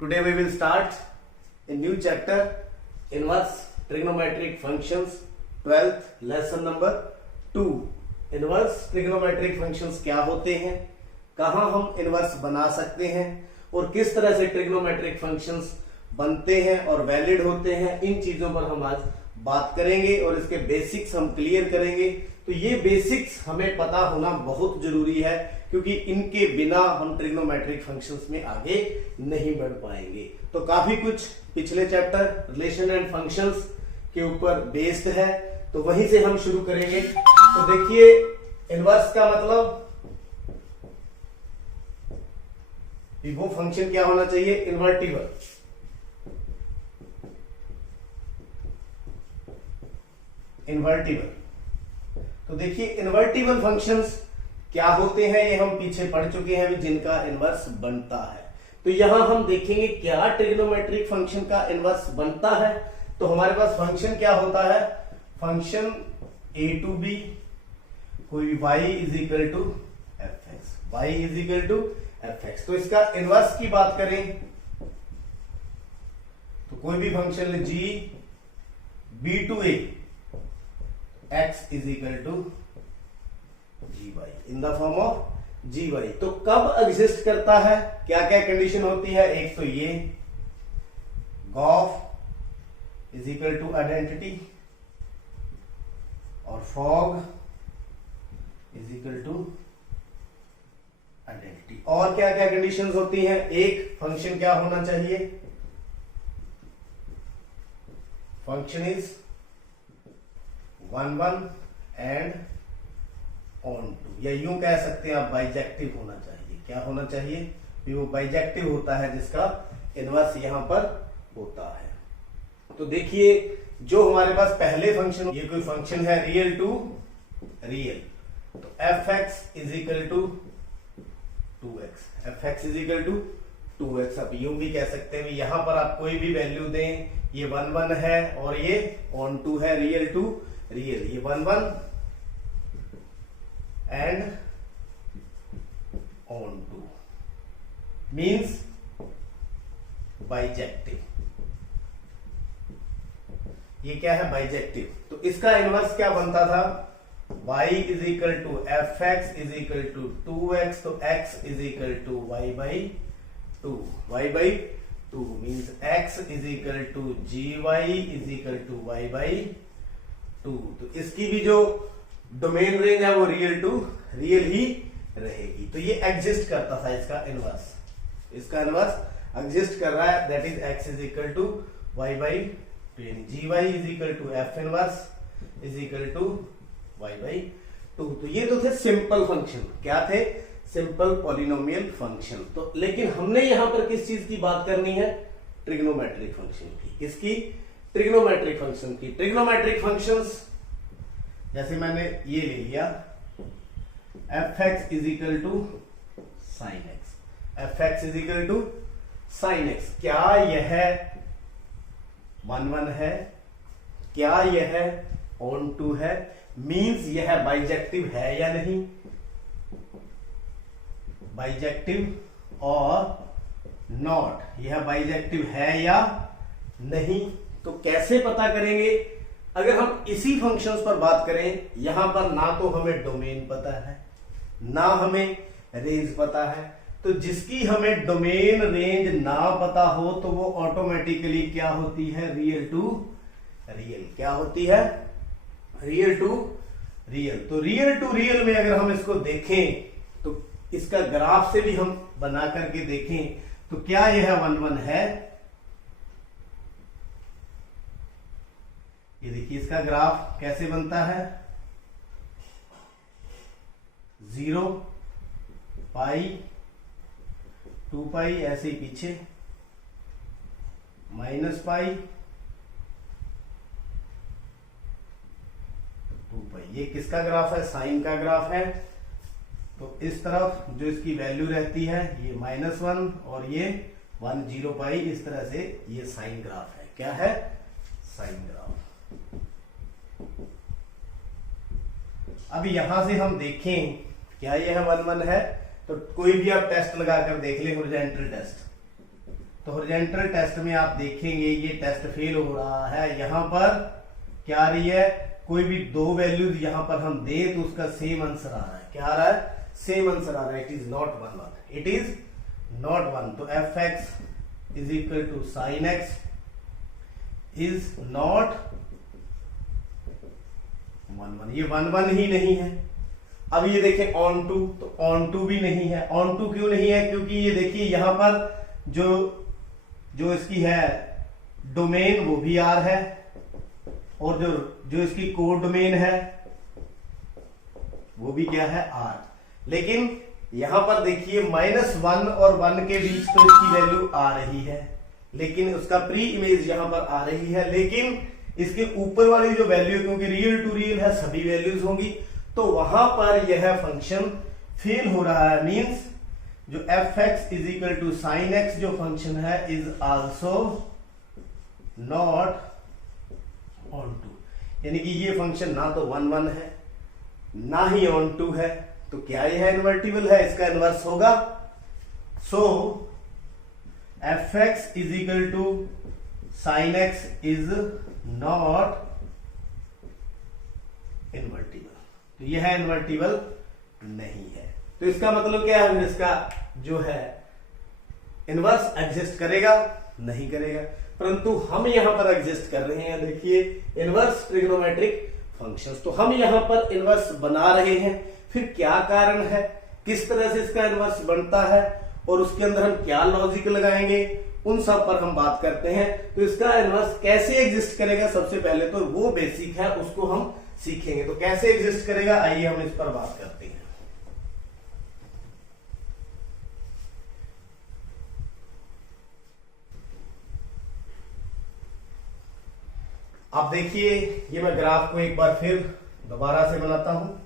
Today we will start a new chapter, inverse trigonometric functions, 12th lesson number 2. Inverse trigonometric functions क्या होते हैं, कहां हम inverse बना सकते हैं और किस तरह से ट्रिग्नोमेट्रिक फंक्शंस बनते हैं और वैलिड होते हैं, इन चीजों पर हम आज बात करेंगे और इसके बेसिक्स हम क्लियर करेंगे। तो ये बेसिक्स हमें पता होना बहुत जरूरी है क्योंकि इनके बिना हम ट्रिग्नोमेट्रिक फंक्शंस में आगे नहीं बढ़ पाएंगे। तो काफी कुछ पिछले चैप्टर रिलेशन एंड फंक्शंस के ऊपर बेस्ड है, तो वहीं से हम शुरू करेंगे। तो देखिए, इनवर्स का मतलब वो फंक्शन क्या होना चाहिए, इन्वर्टिबल। इन्वर्टिबल, तो देखिए इन्वर्टिबल फंक्शंस क्या होते हैं ये हम पीछे पढ़ चुके हैं, जिनका इनवर्स बनता है। तो यहां हम देखेंगे क्या ट्रिग्नोमेट्रिक फंक्शन का इनवर्स बनता है। तो हमारे पास फंक्शन क्या होता है, फंक्शन a टू b कोई y is equal to F X, Y is equal to F X. तो इसका इनवर्स की बात करें तो कोई भी फंक्शन ले g b to a x is equal to G Y in the form of G Y. तो कब एग्जिस्ट करता है, क्या क्या कंडीशन होती है, एक तो ये g o f is equal to identity और f o g is equal to identity. और क्या क्या कंडीशंस होती हैं, एक फंक्शन क्या होना चाहिए, function is 1 1 and onto, या यूं कह सकते हैं आप बाइजेक्टिव होना चाहिए। क्या होना चाहिए, भी वो बाइजेक्टिव होता है जिसका इनवर्स यहां पर होता है। तो देखिए जो हमारे पास पहले फंक्शन, ये कोई फंक्शन है रियल टू रियल, तो F x is equal to 2x, F x is equal to 2x। अब यूं भी कह सकते हैं, यहां पर आप कोई भी वैल्यू दें, ये 1 1 है और ये ऑन टू है, रियल टू रियल, ये 1 1 and on two means bijective. ये क्या है, बाइजेक्टिव। तो इसका इनवर्स क्या बनता था, y is equal to F x is equal to 2x, तो x is equal to y by 2, y by 2 means x is equal to G Y is equal to y by 2। तो इसकी भी जो domain range है वो real to real ही रहेगी। तो ये एग्जिस्ट करता था इसका इनवर्स, इसका इनवर्स एग्जिस्ट कर रहा है, that is x is equal to y by 2, यानी g Y is equal to f inverse is equal to y by 2। तो ये तो थे सिंपल फंक्शन, क्या थे, सिंपल पॉलिनोमियल फंक्शन। तो लेकिन हमने यहां पर किस चीज की बात करनी है, ट्रिग्नोमेट्रिक फंक्शन की। किसकी, ट्रिग्नोमेट्रिक फंक्शन की। ट्रिग्नोमेट्रिक फंक्शंस जैसे मैंने ये ले लिया F x is equal to sine X, F x is equal to sine X. क्या यह 1 1 है, क्या यह ऑन टू है, मीन्स यह बाइजेक्टिव है या नहीं, बाइजेक्टिव और नॉट, यह बाइजेक्टिव है या नहीं। तो कैसे पता करेंगे, अगर हम इसी फंक्शंस पर बात करें, यहां पर ना तो हमें डोमेन पता है ना हमें रेंज पता है। तो जिसकी हमें डोमेन रेंज ना पता हो तो वो ऑटोमेटिकली क्या होती है, रियल टू रियल। क्या होती है, रियल टू रियल। तो रियल टू रियल में अगर हम इसको देखें तो इसका ग्राफ से भी हम बना करके देखें तो क्या यह 1 1 है, ये देखिए इसका ग्राफ कैसे बनता है, 0 पाई 2 पाई ऐसे ही पीछे, माइनस पाई 2 पाई। ये किसका ग्राफ है, साइन का ग्राफ है। तो इस तरफ जो इसकी वैल्यू रहती है ये -1 और ये 1 0 पाई, इस तरह से ये साइन ग्राफ है। क्या है, साइन ग्राफ। अब यहां से हम देखें क्या यह 1 1 है, तो कोई भी आप टेस्ट लगाकर देख लें, हॉरिजॉन्टल टेस्ट, तो हॉरिजॉन्टल टेस्ट में आप देखेंगे ये टेस्ट फेल हो रहा है। यहां पर क्या आ रही है, कोई भी दो वैल्यूज यहां पर हम दें तो उसका सेम आंसर आ रहा है। क्या आ रहा है, सेम आंसर आ रहा है। It is not 1 1, it is not 1। तो F x is equal to sine x is not 1 1, ये 1 1 ही नहीं है। अब ये देखें ऑन टू, तो ऑन टू भी नहीं है। ऑन टू क्यों नहीं है, क्योंकि ये देखिए यहां पर जो इसकी है डोमेन वो भी आर है, और जो इसकी कोड डोमेन है वो भी क्या है, आर। लेकिन यहां पर देखिए -1 और 1 के बीच तो इसकी वैल्यू आ रही है, लेकिन उसका प्री इमेज यहां पर आ रही है। लेकिन इसके ऊपर वाली जो वैल्यू, क्योंकि रियल टू रियल है, सभी वैल्यूज होंगी, तो वहां पर यह फंक्शन फेल हो रहा है। मींस जो F x is equal to sine X जो फंक्शन है is also not onto, यानी कि ये फंक्शन ना तो 1 1 है ना ही ऑन टू है। तो क्या यह इन्वर्टिबल है, इसका इन्वर्स होगा। So f x is equal to sine x is not invertible, तो यह इन्वर्टिबल नहीं है। तो इसका मतलब क्या है, इसका जो है इनवर्स एग्जिस्ट करेगा, नहीं करेगा। परंतु हम यहां पर एग्जिस्ट कर रहे हैं। देखिए इनवर्स ट्रिग्नोमेट्रिक फंक्शंस, तो हम यहां पर इनवर्स बना रहे हैं। फिर क्या कारण है, किस तरह से इसका इनवर्स बनता है, और उसके अंदर हम क्या लॉजिक लगाएंगे, उन सब पर हम बात करते हैं। तो इसका इनवर्स कैसे एग्जिस्ट करेगा, सबसे पहले तो वो बेसिक है, उसको हम सीखेंगे। तो कैसे एग्जिस्ट करेगा, आइए हम इस पर बात करते हैं। अब देखिए ये मैं ग्राफ को एक बार फिर दोबारा से बनाता हूं।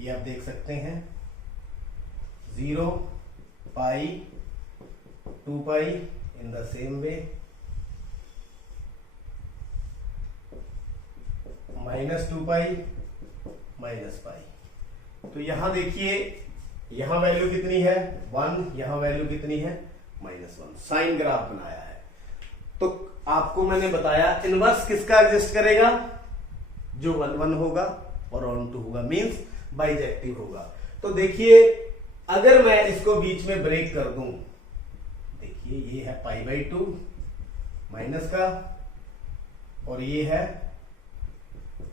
ये आप देख सकते हैं 0 पाई 2 पाई इन द सेम वे, -2 पाई -पाई। तो यहां देखिए यहां वैल्यू कितनी है 1, यहां वैल्यू कितनी है -1। साइन ग्राफ बनाया है। तो आपको मैंने बताया इनवर्स किसका एग्जिस्ट करेगा, जो 1 1 होगा और ऑन टू होगा, मींस बाइजेक्टिव होगा। तो देखिए अगर मैं इसको बीच में ब्रेक कर दूं, देखिए ये है π/2 माइनस का, और ये है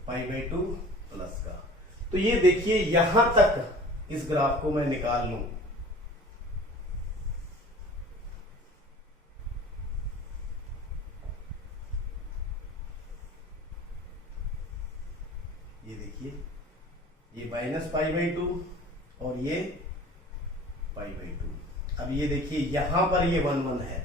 π/2 प्लस का। तो ये देखिए यहां तक इस ग्राफ को मैं निकाल लूं, ये देखिए ये -π/2 और ये π/2। अब ये देखिए यहां पर ये 1 1 है,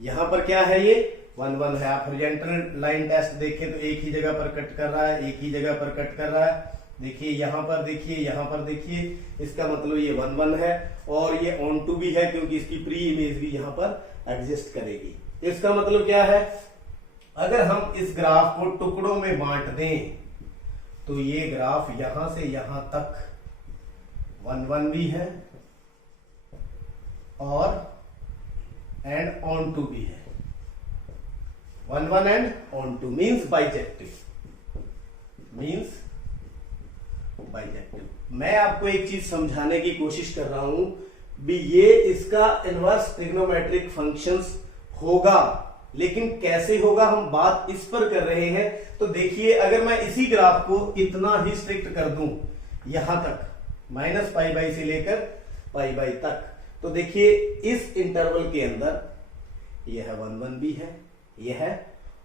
यहां पर क्या है, ये 1 1 है। आप हॉरिजॉन्टल लाइन टेस्ट देखें तो एक ही जगह पर कट कर रहा है, एक ही जगह पर कट कर रहा है। देखिए यहां पर देखिए, यहां पर देखिए, इसका मतलब ये 1 1 है, और ये ऑन टू भी है, क्योंकि इसकी प्री इमेज भी यहां पर एग्जिस्ट करेगी। इसका मतलब क्या है, अगर हम इस ग्राफ को टुकड़ों में बांट दें तो ये ग्राफ यहां से यहां तक 1 1 भी है और एंड ऑन टू भी है। 1 1 and on two means bijective, means bijective. मैं आपको एक चीज समझाने की कोशिश कर रहा हूं भी, ये इसका इनवर्स ट्रिग्नोमेट्रिक फंक्शंस होगा, लेकिन कैसे होगा हम बात इस पर कर रहे हैं। तो देखिए अगर मैं इसी ग्राफ को इतना ही स्ट्रिक्ट कर दूं यहां तक, -π/, से लेकर π/, तक, तो देखिए इस इंटरवल के अंदर यह 1 1 भी है, यह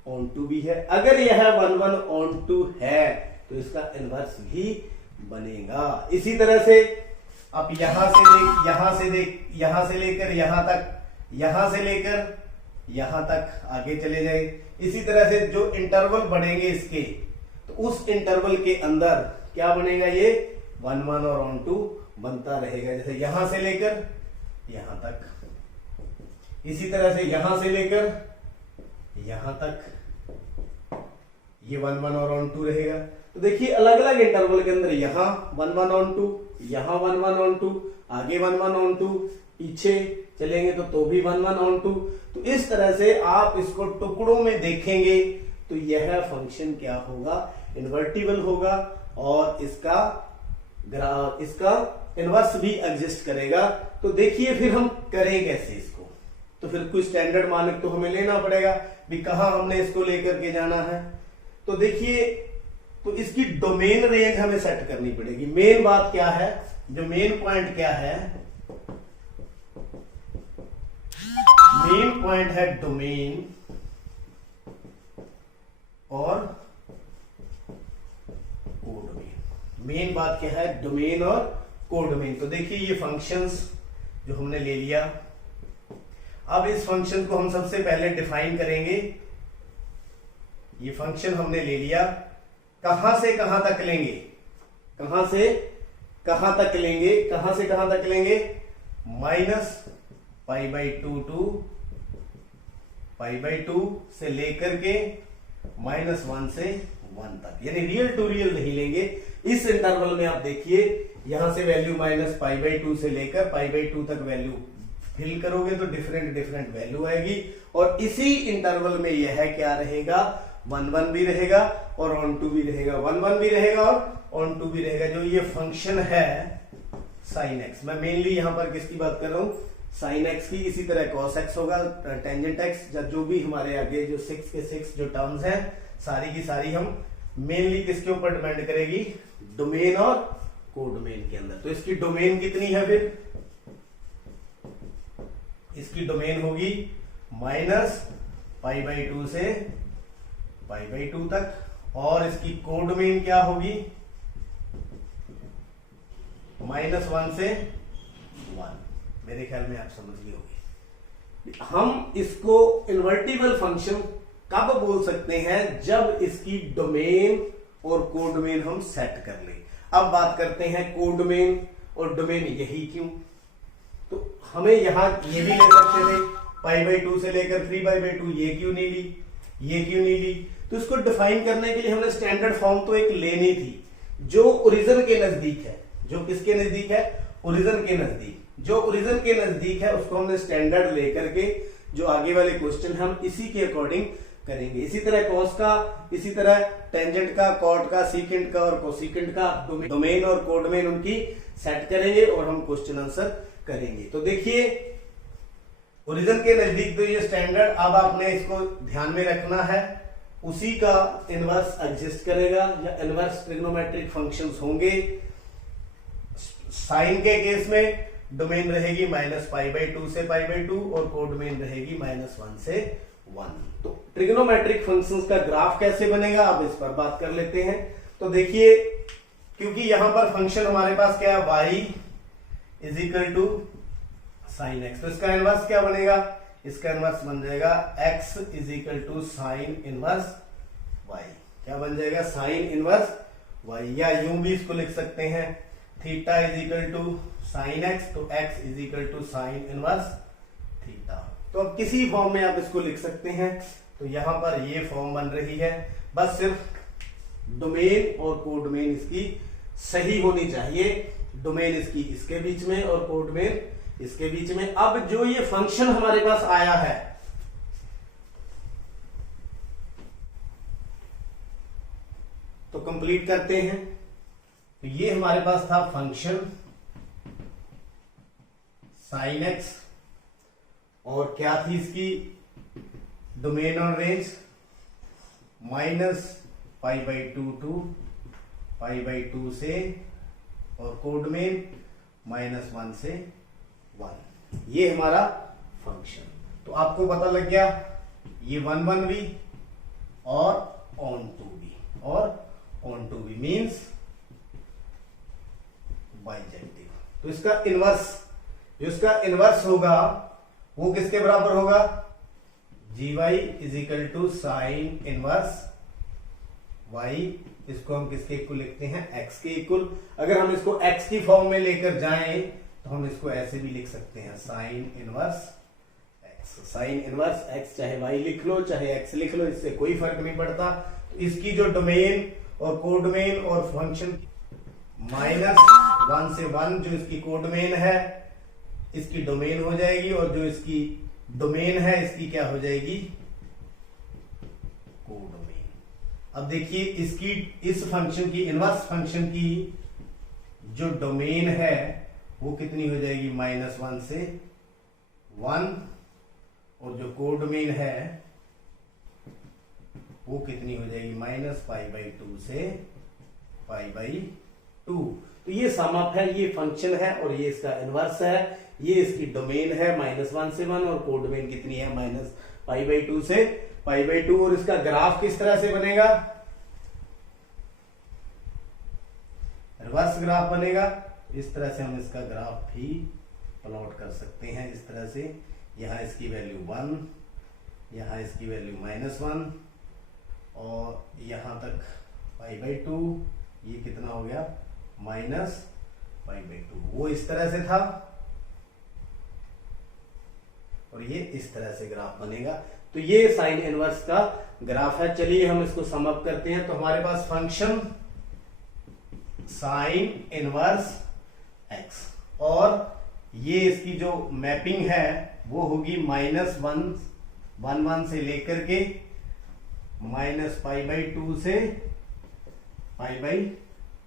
ऑन टू भी है। अगर यह 1 1 ऑन टू है तो इसका इनवर्स भी बनेगा। इसी तरह से आप यहां से लेकर यहां तक, यहां से लेकर यहां तक आगे चले जाए। इसी तरह से जो इंटरवल बनेंगे इसके, तो उस इंटरवल के अंदर क्या बनेगा, ये 1 1 और ऑन टू बनता रहेगा। जैसे यहां से लेकर यहां तक, इसी तरह से यहां से लेकर यहां तक, ये 1 1 और ऑन 2 रहेगा। तो देखिए अलग अलग इंटरवल के अंदर यहाँ 1 1 ऑन 2, यहाँ 1 1 ऑन 2, आगे 1 1 ऑन 2, पीछे चलेंगे तो भी 1 1 ऑन 2। तो इस तरह से आप इसको टुकड़ों में देखेंगे तो यह फंक्शन क्या होगा, इन्वर्टिबल होगा और इसका इनवर्स भी एग्जिस्ट करेगा। तो देखिए फिर हम करें कैसे इसको, तो फिर कोई स्टैंडर्ड मानक तो हमें लेना पड़ेगा भी, कहां हमने इसको लेकर के जाना है। तो देखिए तो इसकी डोमेन रेंज हमें सेट करनी पड़ेगी। मेन बात क्या है, जो मेन पॉइंट क्या है, मेन पॉइंट है डोमेन और कोडोमेन। मेन बात क्या है, डोमेन और कोडोमेन। तो देखिए ये फंक्शंस जो हमने ले लिया, अब इस फंक्शन को हम सबसे पहले डिफाइन करेंगे। ये फंक्शन हमने ले लिया, कहां से कहां तक लेंगे, कहां से कहां तक लेंगे, कहां से कहां तक लेंगे, -π/2 टू π/2 से लेकर के -1 से 1 तक, यानी रियल टू रियल नहीं लेंगे। इस इंटरवल में आप देखिए यहां से वैल्यू -π/2 से लेकर π/2 तक वैल्यू फिल करोगे तो डिफरेंट डिफरेंट वैल्यू आएगी। और इसी इंटरवल में यह क्या रहेगा, 1 1 भी रहेगा और ऑन 2 भी रहेगा, 1 1 भी रहेगा और ऑन 2 भी रहेगा। जो ये फंक्शन है sin x, मैं मेनली यहां पर किसकी बात कर रहा हूं, sin x की। इसी तरह cos x होगा, टेंजेंट x, जो भी हमारे आगे जो 6 के 6 जो टर्म्स हैं सारी की सारी हम मेनली किसके ऊपर डिपेंड करेगी, डोमेन और कोडोमेन के अंदर। तो इसकी डोमेन कितनी है, फिर इसकी डोमेन होगी -π/2 से π/2 तक, और इसकी कोडोमेन क्या होगी, -1 से 1। मेरे ख्याल में आप समझ गए होंगे। हम इसको इन्वर्टिबल फंक्शन कब बोल सकते हैं, जब इसकी डोमेन और कोडोमेन हम सेट कर ले। अब बात करते हैं कोडोमेन और डोमेन, यही क्यों, तो हमें यहां ये भी ले सकते थे π/2 से लेकर 3π/2, ये क्यों नहीं ली, ये क्यों नहीं ली। तो इसको डिफाइन करने के लिए हमने स्टैंडर्ड फॉर्म तो एक लेनी थी जो ओरिजिन के नजदीक है। जो किसके नजदीक है, ओरिजिन के नजदीक। जो ओरिजिन के नजदीक है उसको हमने स्टैंडर्ड लेकर के जो आगे वाले क्वेश्चन हम इसी के अकॉर्डिंग करेंगे। इसी तरह कॉस का, इसी तरह टेंजेंट का, कॉट का, सीकेंट का और कोसिकेंट का डोमेन और कोडोमेन उनकी सेट करेंगे और हम क्वेश्चन आंसर करेंगे। तो देखिए ओरिजिन के नजदीक तो ये स्टैंडर्ड, अब आपने इसको ध्यान में रखना है, उसी का इनवर्स एग्जिस्ट करेगा या इनवर्स ट्रिग्नोमेट्रिक फंक्शंस होंगे। साइन के केस में डोमेन रहेगी -π/2 से π/2 और कोडोमेन रहेगी -1 से 1। तो ट्रिग्नोमेट्रिक फंक्शंस का ग्राफ कैसे बनेगा, अब इस पर बात कर लेते हैं। तो देखिए क्योंकि यहां पर फंक्शन हमारे पास क्या है, y = sin x, तो इसका इनवर्स क्या बनेगा, इसका इनवर्स बन जाएगा x = sin इनवर्स y। क्या बन जाएगा, sin इनवर्स y, या यूं भी इसको लिख सकते हैं थीटा = sin x, तो x = sin इनवर्स थीटा। तो अब किसी फॉर्म में आप इसको लिख सकते हैं। तो यहां पर ये फॉर्म बन रही है, बस सिर्फ डोमेन और कोडोमेन इसकी सही होनी चाहिए। डोमेन इसकी इसके बीच में और कोडोमेन इसके बीच में। अब जो ये फंक्शन हमारे पास आया है, तो कंप्लीट करते हैं। तो ये हमारे पास था फंक्शन sin x, और क्या थी इसकी डोमेन और रेंज, -π/2 टू π/2 से, और कोडोमेन -1 से 1। ये हमारा फंक्शन। तो आपको पता लग गया ये 1 1 भी और ऑन 2 भी, और ऑन 2 भी मीन्स बाइजेक्टिव। तो इसका इनवर्स, जो इसका इनवर्स होगा वो किसके बराबर होगा, gy = sin इनवर्स y। इसको हम किसके इक्वल लिखते हैं, x के इक्वल। अगर हम इसको x की फॉर्म में लेकर जाएं तो हम इसको ऐसे भी लिख सकते हैं sin inverse x। sin inverse x, चाहे y लिख लो चाहे x लिख लो, इससे कोई फर्क नहीं पड़ता। इसकी जो डोमेन और कोडोमेन और फंक्शन -1 से 1 जो इसकी कोडोमेन है इसकी डोमेन हो जाएगी, और जो इसकी डोमेन है इसकी क्या हो जाएगी, कोडोमेन। अब देखिए इसकी इस फंक्शन की इनवर्स फंक्शन की जो डोमेन है वो कितनी हो जाएगी, -1 से 1, और जो कोडोमेन है वो कितनी हो जाएगी, -π/2 से π/2। तो ये सम अप है, ये फंक्शन है और ये इसका इनवर्स है, ये इसकी डोमेन है -1 से 1 और कोडोमेन कितनी है, -π/2 से π/2। और इसका ग्राफ किस तरह से बनेगा, रिवर्स ग्राफ बनेगा। इस तरह से हम इसका ग्राफ भी प्लॉट कर सकते हैं, इस तरह से। यहां इसकी वैल्यू 1, यहां इसकी वैल्यू -1 और यहां तक π/2, ये कितना हो गया, -π/2। वो इस तरह से था और ये इस तरह से ग्राफ बनेगा। तो ये साइन इनवर्स का ग्राफ है। चलिए हम इसको सम अप करते हैं। तो हमारे पास फंक्शन साइन इनवर्स x, और ये इसकी जो मैपिंग है वो होगी -1 से लेकर के -π/2 से π/2।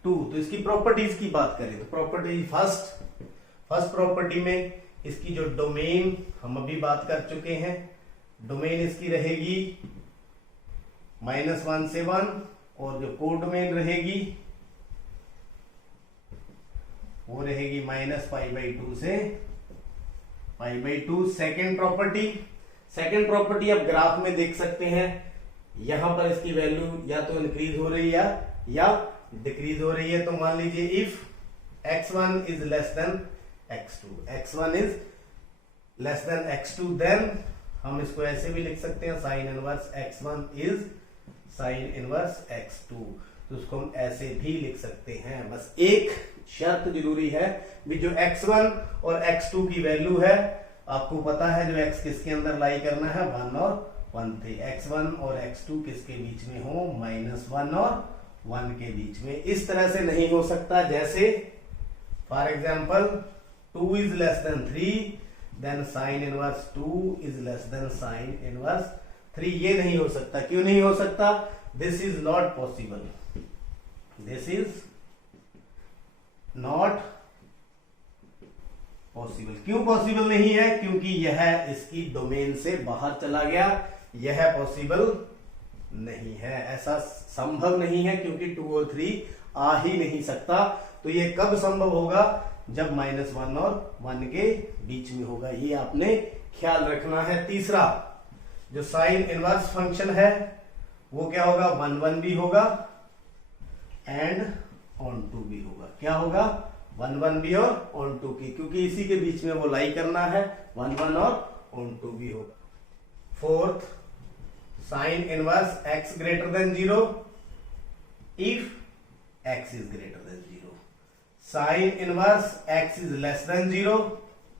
तो इसकी प्रॉपर्टीज की बात करें तो प्रॉपर्टीज फर्स्ट प्रॉपर्टी में इसकी जो डोमेन हम अभी बात कर चुके हैं, डोमेन इसकी रहेगी -1 से 1, और जो कोडोमेन रहेगी वो रहेगी -π/2 से π/2। सेकेंड प्रॉपर्टी आप ग्राफ में देख सकते हैं, यहां पर इसकी वैल्यू या तो इंक्रीज हो रही है या डिक्रीज हो रही है। तो मान लीजिए if x1 is less than x2, then हम इसको ऐसे भी लिख सकते हैं, sine inverse x1 is sine inverse x2। तो उसको हम ऐसे भी लिख सकते हैं। बस एक शर्त जरूरी है भी, जो x1 और x2 की वैल्यू है आपको पता है जो x किसके अंदर लाई करना है, 1 और 1 थे। x1 और x2 किसके बीच में हो, -1 और 1 के बीच में। इस तरह से नहीं हो सकता, जैसे for example 2 is less than 3, then sine inverse 2 is less than sine inverse 3। ये नहीं हो सकता। क्यों नहीं हो सकता, this is not possible, this is not possible. क्यों पॉसिबल नहीं है, क्योंकि यह इसकी डोमेन से बाहर चला गया, यह पॉसिबल नहीं है, ऐसा संभव नहीं है, क्योंकि 2 और 3 आ ही नहीं सकता। तो ये कब संभव होगा, जब -1 और 1 के बीच में होगा। ये आपने ख्याल रखना है। तीसरा, जो साइन इनवर्स फंक्शन है वो क्या होगा, 1 भी होगा एंड ऑन टू भी होगा। क्या होगा, 1 भी और ऑन टू की, क्योंकि इसी के बीच में वो लाई करना है, 1 और ऑन टू भी होगा। Fourth, sine inverse x greater than 0 if x is greater than 0, sine inverse x is less than 0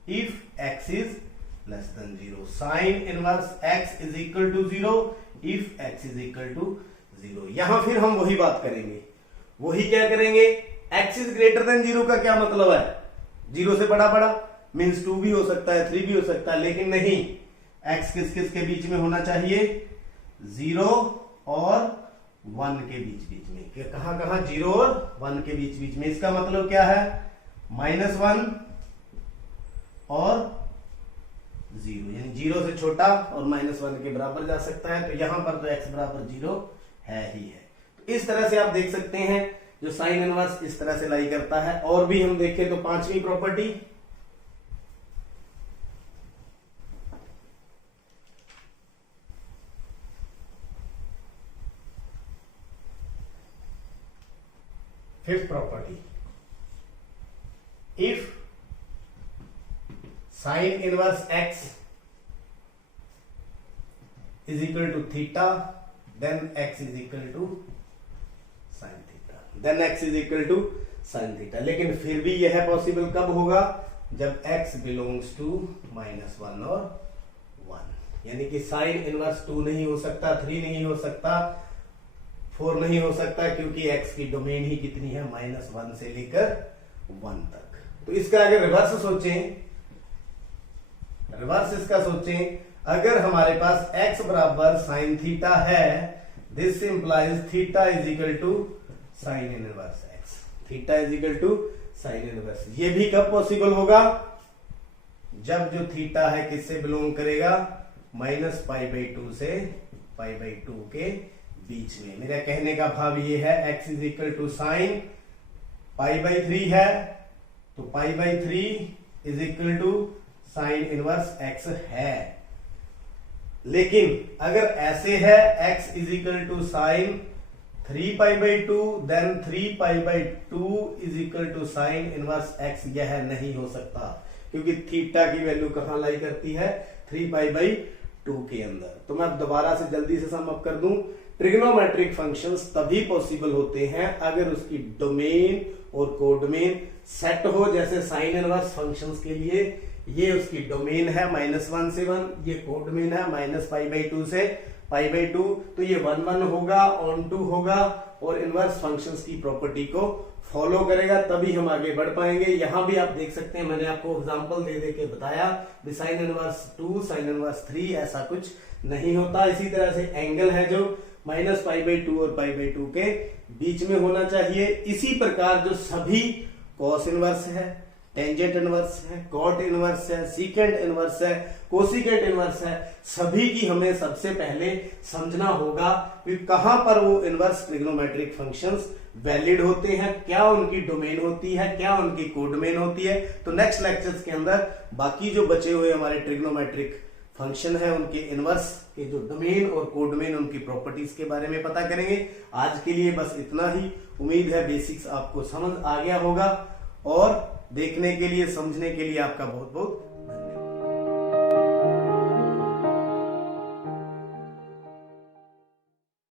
if x is less than 0, sine inverse x is equal to 0 if x is equal to 0। यहां फिर हम वही बात करेंगे, वही क्या करेंगे, x is greater than 0 का क्या मतलब है, 0 से बड़ा मीन्स 2 भी हो सकता है, 3 भी हो सकता है, लेकिन नहीं, x किस किस के बीच में होना चाहिए, 0 और 1 के बीच में। कहां 0 और 1 के बीच में। इसका मतलब क्या है, -1 और 0, यानी 0 से छोटा और -1 के बराबर जा सकता है। तो यहां पर तो x बराबर 0 है ही है। तो इस तरह से आप देख सकते हैं जो साइन इनवर्स इस तरह से लाई करता है। और भी हम देखें तो पांचवी property, fifth property, if sine inverse x is equal to theta then x is equal to sine theta, then x is equal to sine theta. लेकिन फिर भी यह पॉसिबल कब होगा, जब x बिलोंग्स टू -1 और 1, यानी कि साइन इनवर्स 2 नहीं हो सकता, 3 नहीं हो सकता, 4 नहीं हो सकता क्योंकि x की डोमेन ही कितनी है, -1 से लेकर 1 तक। तो इसका अगर रिवर्स सोचें, रिवर्स इसका सोचें, अगर हमारे पास x बराबर साइन थीटा है, this implies theta is equal to sine inverse x, theta is equal to sine inverse. ये भी कब पॉसिबल होगा, जब जो थीटा है किससे बिलोंग करेगा, -π/2 से π/2 के बीच में। मेरा कहने का भाव ये है, x is equal to sine π/3 है, तो π/3 is equal to sine inverse x है। लेकिन अगर ऐसे है, x is equal to sine 3π/2, then 3π/2 is equal to sine inverse x, यह नहीं हो सकता क्योंकि थीटा की वैल्यू कहां लाई करती है, 3π/2 के अंदर। तो मैं अब दोबारा से जल्दी से सम अप कर दूं, ट्रिग्नोमेट्रिक फंक्शंस तभी पॉसिबल होते हैं अगर उसकी डोमेन और कोडोमेन सेट हो। जैसे साइन इनवर्स फंक्शंस के लिए ये उसकी डोमेन है -1 से 1, ये कोडोमेन है -π/2 से π/2, तो ये 1 होगा, ऑन 2 होगा और इनवर्स फंक्शंस की प्रॉपर्टी को फॉलो करेगा, तभी हम आगे बढ़ पाएंगे। यहां भी आप देख सकते हैं, मैंने आपको एग्जांपल दे दे के बताया, साइन इनवर्स 2, साइन इनवर्स 3 ऐसा कुछ नहीं होता। इसी तरह से एंगल है जो -π/2 और π/2 के बीच में होना चाहिए। इसी प्रकार जो सभी कॉस इनवर्स है, टेंजेंट इनवर्स है, कॉट इनवर्स है, सीकेंट इनवर्स है, कोसिकेंट इनवर्स है, सभी की हमें सबसे पहले समझना होगा कि कहां पर वो इनवर्स ट्रिग्नोमेट्रिक फंक्शंस वैलिड होते हैं, क्या उनकी डोमेन होती है, क्या उनकी कोडोमेन होती है। तो नेक्स्ट लेक्चर्स के अंदर बाकी जो बचे हुए हमारे ट्रिग्नोमेट्रिक फंक्शन है, उनके इनवर्स के जो डोमेन और कोडोमेन, उनकी प्रॉपर्टीज के बारे में पता करेंगे। आज के लिए बस इतना ही। उम्मीद है बेसिक्स आपको समझ आ गया होगा, और देखने के लिए, समझने के लिए आपका बहुत बहुत